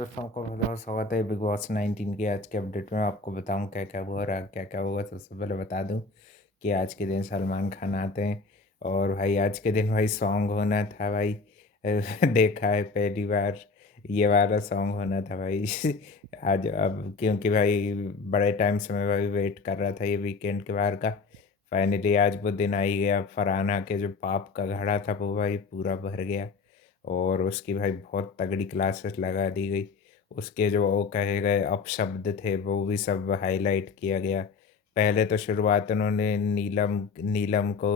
दोस्तों को बहुत स्वागत है बिग बॉस 19 के आज के अपडेट में। आपको बताऊं क्या क्या हुआ और क्या क्या हुआ। सबसे पहले बता दूं कि आज के दिन सलमान खान आते हैं। और भाई आज के दिन भाई सॉन्ग होना था भाई। देखा है पहली बार ये वाला सॉन्ग होना था भाई। आज अब क्योंकि भाई बड़े टाइम से मैं भाई वेट कर रहा था ये वीकेंड के बाहर का। फाइनली आज वो दिन आ ही गया। फरहाना के जो पाप का घड़ा था वो भाई पूरा भर गया। और उसकी भाई बहुत तगड़ी क्लासेस लगा दी गई। उसके जो वो कहे गए अपशब्द थे वो भी सब हाईलाइट किया गया। पहले तो शुरुआत उन्होंने नीलम नीलम को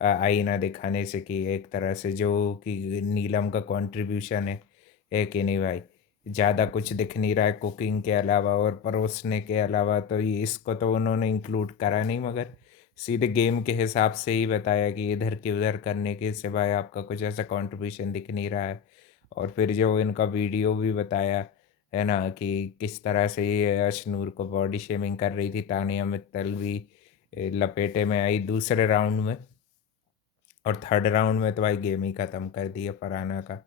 आईना दिखाने से की, एक तरह से जो कि नीलम का कंट्रीब्यूशन है कि नहीं भाई। ज़्यादा कुछ दिख नहीं रहा है कुकिंग के अलावा और परोसने के अलावा, तो ये इसको तो उन्होंने इंक्लूड करा नहीं, मगर सीधे गेम के हिसाब से ही बताया कि इधर की उधर करने के सिवाय आपका कुछ ऐसा कंट्रीब्यूशन दिख नहीं रहा है। और फिर जो इनका वीडियो भी बताया है ना कि किस तरह से ये अशनूर को बॉडी शेमिंग कर रही थी। तानिया मित्तल भी लपेटे में आई दूसरे राउंड में। और थर्ड राउंड में तो भाई गेम ही ख़त्म कर दिया फरहाना का।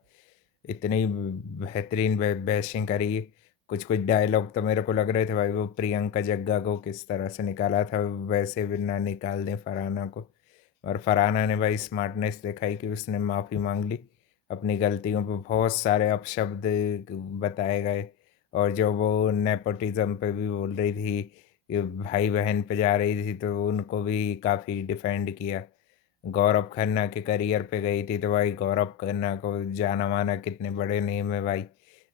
इतनी बेहतरीन बैशिंग करी। कुछ कुछ डायलॉग तो मेरे को लग रहे थे भाई वो प्रियंका जग्गा को किस तरह से निकाला था वैसे भी ना निकाल दें फरहाना को। और फरहाना ने भाई स्मार्टनेस दिखाई कि उसने माफ़ी मांग ली अपनी गलतियों पर। बहुत सारे अपशब्द बताए गए। और जो वो नेपोटिज्म पे भी बोल रही थी कि भाई बहन पे जा रही थी तो उनको भी काफ़ी डिफेंड किया। गौरव खन्ना के करियर पे गई थी तो भाई गौरव खन्ना को जाना माना कितने बड़े नेम है भाई।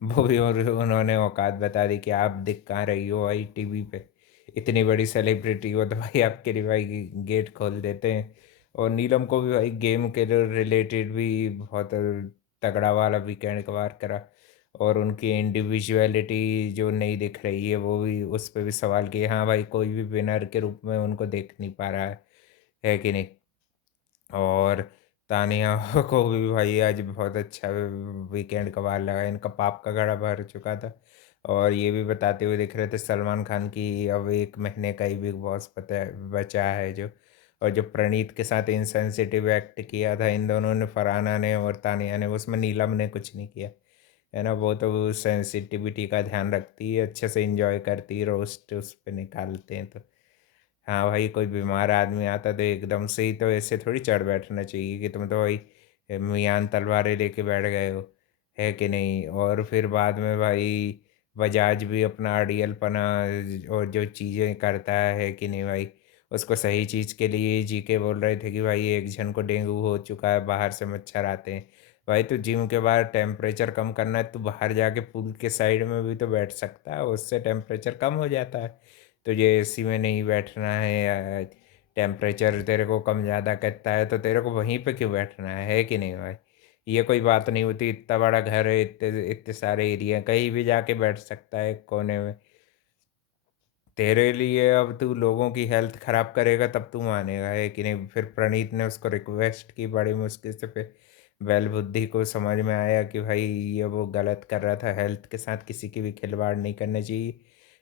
वो भी और उन्होंने औकात बता दी कि आप दिख कहाँ रही हो भाई टीवी पे। इतनी बड़ी सेलिब्रिटी हो तो भाई आपके लिए भाई गेट खोल देते हैं। और नीलम को भी भाई गेम के रिलेटेड भी बहुत तगड़ा वाला वीकेंड कवर करा। और उनकी इंडिविजुअलिटी जो नहीं दिख रही है वो भी उस पर भी सवाल किए। हाँ भाई कोई भी विनर के रूप में उनको देख नहीं पा रहा है कि नहीं। और तानिया को भी भाई आज बहुत अच्छा वीकेंड का वार लगा। इनका पाप का घड़ा भर चुका था। और ये भी बताते हुए दिख रहे थे सलमान खान की अब 1 महीने का ही बिग बॉस पता बचा है जो। और जो प्रणीत के साथ इनसेंसिटिव एक्ट किया था इन दोनों ने, फरहाना ने और तानिया ने, उसमें नीलम ने कुछ नहीं किया है ना। वो तो सेंसिटिविटी का ध्यान रखती है, अच्छे से इंजॉय करती है, रोस्ट उस पर निकालते हैं तो। हाँ भाई कोई बीमार आदमी आता तो एकदम से ही तो ऐसे थोड़ी चढ़ बैठना चाहिए कि तुम तो भाई मियान तलवारें लेके बैठ गए हो, है कि नहीं। और फिर बाद में भाई बजाज भी अपना अड़ियल पना और जो चीज़ें करता है कि नहीं भाई, उसको सही चीज़ के लिए जी के बोल रहे थे कि भाई एक जन को डेंगू हो चुका है, बाहर से मच्छर आते हैं। भाई तो जिम के बाहर टेम्परेचर कम करना है तो बाहर जाके पूल के साइड में भी तो बैठ सकता है, उससे टेम्परेचर कम हो जाता है। तुझे एसी में नहीं बैठना है या टेम्परेचर तेरे को कम ज़्यादा करता है तो तेरे को वहीं पे क्यों बैठना है कि नहीं भाई। ये कोई बात नहीं होती, इतना बड़ा घर है, इतने इतने सारे एरिया, कहीं भी जाके बैठ सकता है एक कोने में। तेरे लिए अब तू लोगों की हेल्थ खराब करेगा तब तू मानेगा, है कि नहीं। फिर प्रणीत ने उसको रिक्वेस्ट की बड़ी मुश्किल से, फिर बैल बुद्धि को समझ में आया कि भाई ये वो गलत कर रहा था, हेल्थ के साथ किसी की भी खिलवाड़ नहीं करना चाहिए।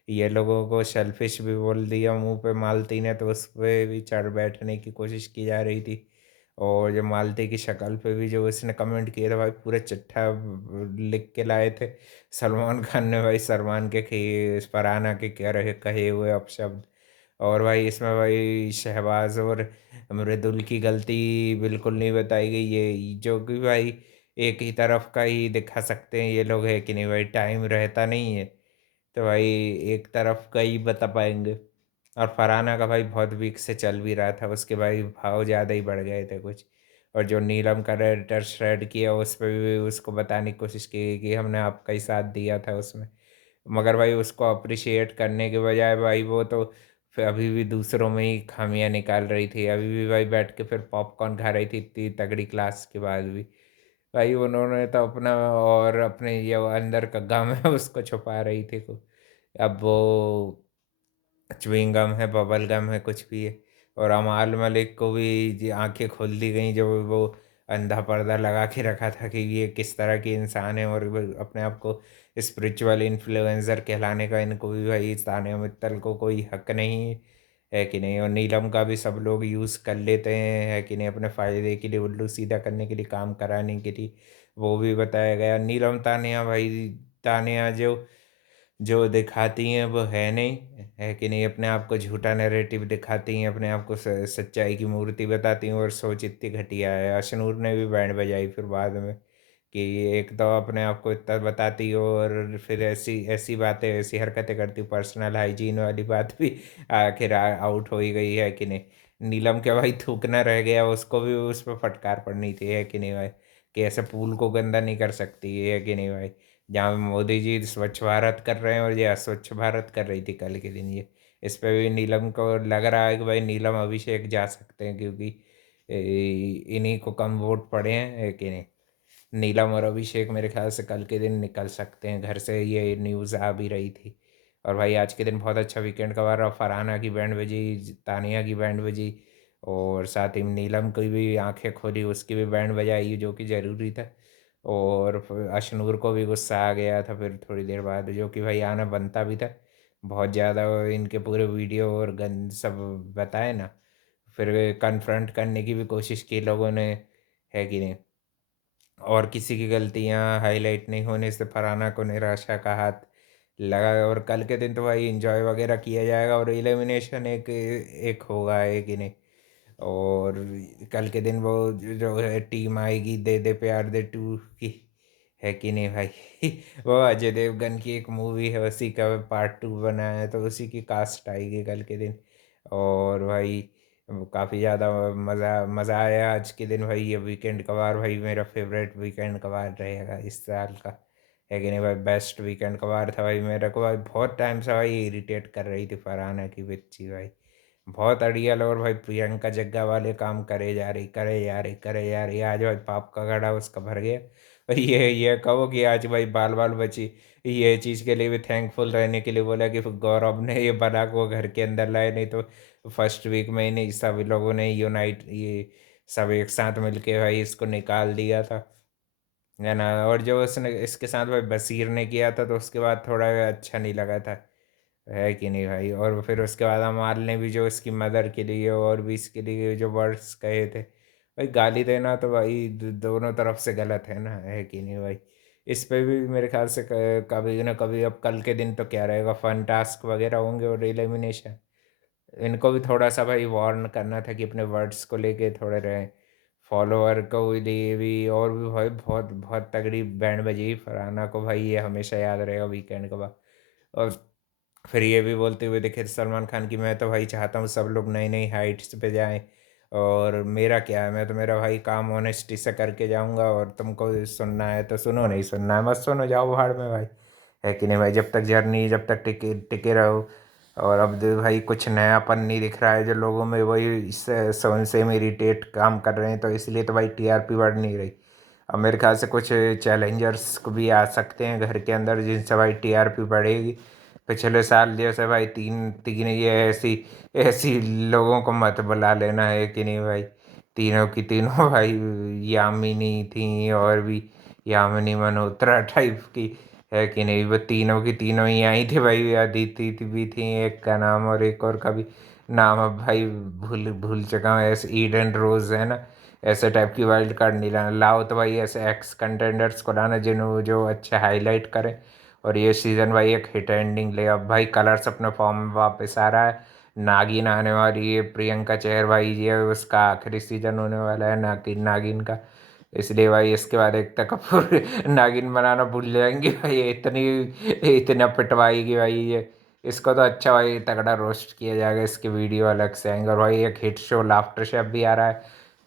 ये लोगों को शेल्फिश भी बोल दिया मुंह पे मालती ने, तो उस पर भी चढ़ बैठने की कोशिश की जा रही थी। और जो मालती की शक्ल पे भी जो उसने कमेंट किया था भाई पूरे चिट्ठा लिख के लाए थे सलमान खान ने भाई। सलमान के फरहाना के कह रहे कहे हुए अपशब्द। और भाई इसमें भाई शहबाज और मृदुल की गलती बिल्कुल नहीं बताई गई, ये जो कि भाई एक ही तरफ का ही दिखा सकते हैं ये लोग, है कि नहीं भाई। टाइम रहता नहीं है तो भाई एक तरफ का ही बता पाएंगे। और फरहाना का भाई बहुत वीक से चल भी रहा था, उसके भाई भाव ज़्यादा ही बढ़ गए थे कुछ। और जो नीलम का रेटर श्रेड किया उस पर भी उसको बताने की कोशिश की कि हमने आपका ही साथ दिया था उसमें। मगर भाई उसको अप्रिशिएट करने के बजाय भाई वो तो फिर अभी भी दूसरों में ही खामियां निकाल रही थी। अभी भी भाई बैठ के फिर पॉपकॉर्न खा रही थी इतनी तगड़ी क्लास के बाद भी। भाई उन्होंने तो अपना और अपने ये अंदर का गम है उसको छुपा रही थी को। अब वो च्युइंगम है, बबल गम है, कुछ भी है। और अमाल मलिक को भी जी आंखें खोल दी गई जब वो अंधा पर्दा लगा के रखा था कि ये किस तरह की इंसान है और वो अपने आप को स्पिरिचुअल इन्फ्लुएंसर कहलाने का इनको भी भाई तान्या मित्तल को कोई हक नहीं है कि नहीं। और नीलम का भी सब लोग यूज़ कर लेते हैं, है कि नहीं, अपने फ़ायदे के लिए, उल्लू सीधा करने के लिए, काम कराने के लिए। वो भी बताया गया नीलम तान्या भाई तानिया जो जो दिखाती हैं वो है नहीं, है कि नहीं? अपने आप को झूठा नैरेटिव दिखाती हैं, अपने आप को सच्चाई की मूर्ति बताती हैं और सोच इतनी घटिया है। अशनूर ने भी बैंड बजाई फिर बाद में कि एक तो अपने आप को इतना बताती हो और फिर ऐसी ऐसी बातें, ऐसी हरकतें करती हो। पर्सनल हाइजीन वाली बात भी आखिर आउट हो ही गई, है कि नहीं? नीलम के भाई थूकना रह गया, उसको भी उस पर फटकार पड़नी थी, है कि नहीं भाई? कि ऐसे पूल को गंदा नहीं कर सकती, है कि नहीं भाई? जहाँ मोदी जी स्वच्छ भारत कर रहे हैं और ये अस्वच्छ भारत कर रही थी कल के दिन ये। इस पे भी नीलम को लग रहा है कि भाई नीलम अभिषेक जा सकते हैं, क्योंकि इन्हीं को कम वोट पड़े हैं, है कि नहीं? नीलम और अभिषेक मेरे ख्याल से कल के दिन निकल सकते हैं घर से, ये न्यूज़ आ भी रही थी। और भाई आज के दिन बहुत अच्छा वीकेंड का रहा। फरहाना की बैंड बजी, तानिया की बैंड बजी, और साथ ही नीलम की भी आंखें खोली, उसकी भी बैंड बजाई जो कि ज़रूरी था। और फिर अशनूर को भी गुस्सा आ गया था फिर थोड़ी देर बाद, जो कि भाई आना बनता भी था। बहुत ज़्यादा इनके पूरे वीडियो और गन सब बताए ना, फिर कन्फ्रंट करने की भी कोशिश की लोगों ने, है कि नहीं? और किसी की गलतियाँ हाईलाइट नहीं होने से फरहाना को निराशा का हाथ लगा। और कल के दिन तो भाई एंजॉय वगैरह किया जाएगा और एलिमिनेशन एक एक होगा, है कि नहीं? और कल के दिन वो जो है टीम आएगी दे दे प्यार दे टू की, है कि नहीं भाई? वो अजय देवगन की एक मूवी है, उसी का पार्ट 2 बना है, तो उसी की कास्ट आएगी कल के दिन। और भाई काफ़ी ज़्यादा मज़ा मज़ा आया आज के दिन भाई। ये वीकेंड कबार भाई मेरा फेवरेट वीकेंड कबार रहेगा इस साल का, है कि नहीं भाई? बेस्ट वीकेंड कबार था भाई मेरे को भाई। बहुत टाइम से भाई इरिटेट कर रही थी फरहाना की बच्ची भाई, बहुत अड़ियल। और भाई प्रियंका जग्गा वाले काम करे जा रही, करे जा रही, करे जा रही। आज भाई पाप का घड़ा उसका भर गया। और ये कहो कि आज भाई बाल बाल बची, ये चीज़ के लिए भी थैंकफुल रहने के लिए बोला कि गौरव ने ये बला को घर के अंदर लाए, नहीं तो फर्स्ट वीक में ही नहीं सब लोगों ने यूनाइट ये सब एक साथ मिलके भाई इसको निकाल दिया था, है ना? और जो उसने इसके साथ भाई बशीर ने किया था तो उसके बाद थोड़ा अच्छा नहीं लगा था, है कि नहीं भाई? और फिर उसके बाद अमाल ने भी जो इसकी मदर के लिए और भी इसके लिए जो वर्ड्स कहे थे भाई, गाली देना तो भाई दोनों तरफ से गलत है ना, है कि नहीं भाई? इस पे भी मेरे ख्याल से कभी ना कभी, अब कल के दिन तो क्या रहेगा, फन टास्क वगैरह होंगे और एलिमिनेशन। इनको भी थोड़ा सा भाई वार्न करना था कि अपने वर्ड्स को लेके थोड़े रहें। फॉलोअर को भी लिए भी, और भी भाई बहुत बहुत तगड़ी बैंड बजी फरहाना को भाई, ये हमेशा याद रहेगा वीकेंड के बाद। और फिर ये भी बोलते हुए दिखे सलमान खान की, मैं तो भाई चाहता हूँ सब लोग नई नई हाइट्स पे जाएं, और मेरा क्या है, मैं तो मेरा भाई काम ऑनेस्टी से करके जाऊँगा, और तुमको सुनना है तो सुनो, नहीं सुनना है मत सुनो, जाओ भाड़ में भाई, है कि नहीं भाई? जब तक जर्नी, जब तक टिके टिके रहो। और अब जो भाई कुछ नयापन नहीं दिख रहा है जो लोगों में, वही इससे सेम इरिटेट काम कर रहे हैं, तो इसलिए तो भाई टीआरपी बढ़ नहीं रही। अब मेरे ख्याल से कुछ चैलेंजर्स को भी आ सकते हैं घर के अंदर, जिनसे भाई टीआरपी बढ़ेगी। पिछले साल जैसे भाई तीन तीन ये ऐसी ऐसी लोगों को मत बुला लेना, है कि नहीं भाई? तीनों की तीनों भाई यामिनी थी, और भी यामिनी मल्होत्रा टाइप की, है कि नहीं? वो तीनों की तीनों ही आई थी भाई, अदिति भी थी एक का नाम, और एक और का भी नाम अब भाई भूल भूल चुका हूँ। ऐसे ईडन रोज है ना, ऐसे टाइप की वाइल्ड कार्ड नहीं लाना, लाओ तो भाई ऐसे एक्स कंटेंडर्स को लाना जिन्हों जो अच्छे हाईलाइट करें। और ये सीज़न भाई एक हिट एंडिंग ले। अब भाई कलर्स अपने फॉर्म में वापस आ रहा है, नागिन आने वाली है, प्रियंका चेहर भाई ये उसका आखिरी सीजन होने वाला है नागिन नागिन का। इसलिए भाई इसके बाद एकता कपूर नागिन बनाना भूल जाएंगे भाई, इतनी इतना पिटवाएगी भाई ये। इसको तो अच्छा भाई तगड़ा रोस्ट किया जाएगा, इसके वीडियो अलग से आएंगे। और भाई एक हिट शो लाफ्टर शेफ भी आ रहा है,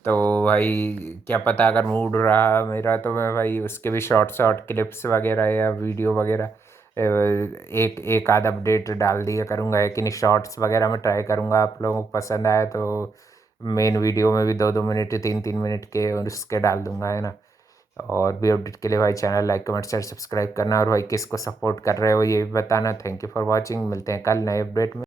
तो भाई क्या पता अगर मूड रहा मेरा तो मैं भाई उसके भी शॉर्ट शॉर्ट क्लिप्स वगैरह या वीडियो वगैरह एक एक आध अपडेट डाल दिया करूँगा, है कि नहीं? शॉर्ट्स वगैरह में ट्राई करूँगा, आप लोगों को पसंद आए तो मेन वीडियो में भी 2-2 मिनट 3-3 मिनट के उसके डाल दूंगा, है ना? और भी अपडेट के लिए भाई channel like comment share subscribe करना, और भाई किसको सपोर्ट कर रहे हो ये भी बताना। थैंक यू फॉर वॉचिंग, मिलते हैं कल नए अपडेट में।